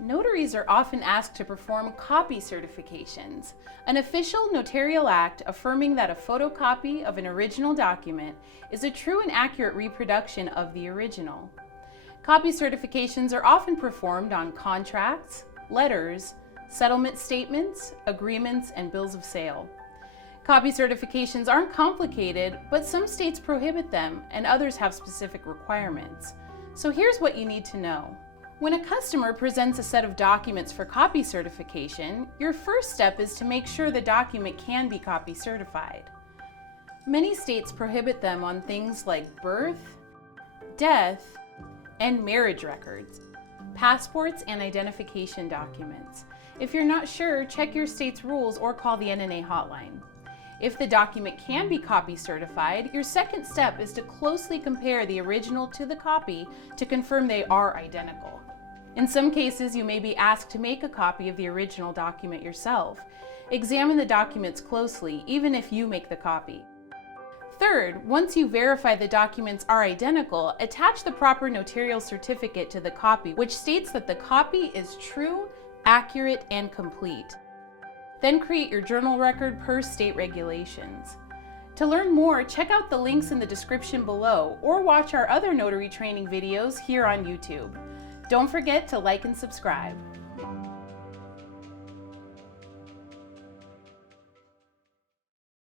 Notaries are often asked to perform copy certifications, an official notarial act affirming that a photocopy of an original document is a true and accurate reproduction of the original. Copy certifications are often performed on contracts, letters, settlement statements, agreements, and bills of sale. Copy certifications aren't complicated, but some states prohibit them and others have specific requirements. So here's what you need to know. When a customer presents a set of documents for copy certification, your first step is to make sure the document can be copy certified. Many states prohibit them on things like birth, death, and marriage records, passports, and identification documents. If you're not sure, check your state's rules or call the NNA hotline. If the document can be copy certified, your second step is to closely compare the original to the copy to confirm they are identical. In some cases, you may be asked to make a copy of the original document yourself. Examine the documents closely, even if you make the copy. Third, once you verify the documents are identical, attach the proper notarial certificate to the copy, which states that the copy is true, accurate, and complete. Then create your journal record per state regulations. To learn more, check out the links in the description below or watch our other notary training videos here on YouTube. Don't forget to like and subscribe.